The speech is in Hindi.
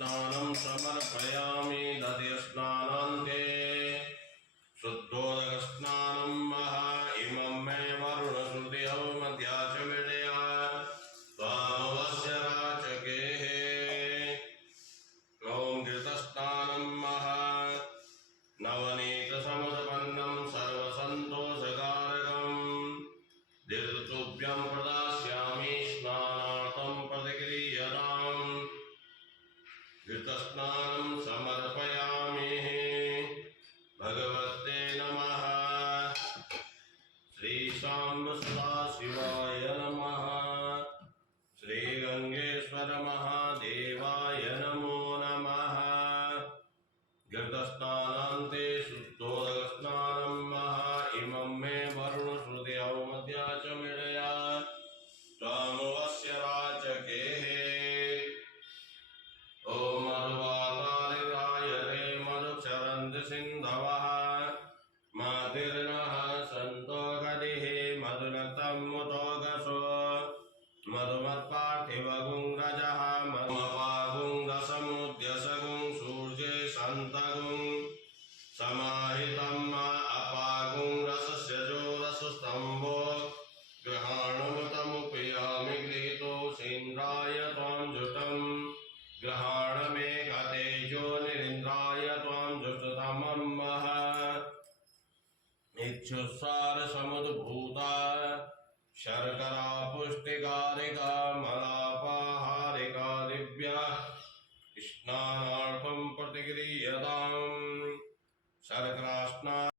स्नानं समर्पयामि दधिस्नानान्ते शुद्धोदकस्नानं महा इमं मे वरुणश्रुतियो मध्याचमिडया त्वामवस्य राचकेः ॐ घृतस्नानं महा नवनीतसमुत्पन्नं सर्वसन्तोषकारकं दीर्घतुभ्यं प्रदास्यामि स्नानार्थं प्रतिक्रियताम् घृतस्नानं समर्पयामि भगवते नमः श्री सांब सदाशिवाय नमः श्री गंगेश्वर महादेवाय नमो नमः घृतस्नानान्ते शुद्धोदकस्नानं महा इमं मे वरुणश्रुतियो मध्याचमिडया त्वामवस्य राचकेः ॐ मधुवातालिकायते मधुक्षरन्ति सिन्धवः मातिर्नः सन्तो गतिः मधुनतं मुतोगसो मधुमत्पार्थिवगुं रजः मधुमपागुं रसमुद्यसगुं सूर्ये सन्तगुं समाहितं अपागुं रसस्य जो रसस्तम्भो ग्रहाणमुतमुपयामि गृहीतोऽसीन्द्राय त्वां जुष्टम् ग्रहाण मे गतेजो निरिन्द्राय त्वां जुष्टतमं महा इक्षुसार समुद्भूता शर्करा पुष्टिकारिका मलापाहारिका दिव्या स्नानार्थं प्रतिक्रियताम् शर्करा स्नान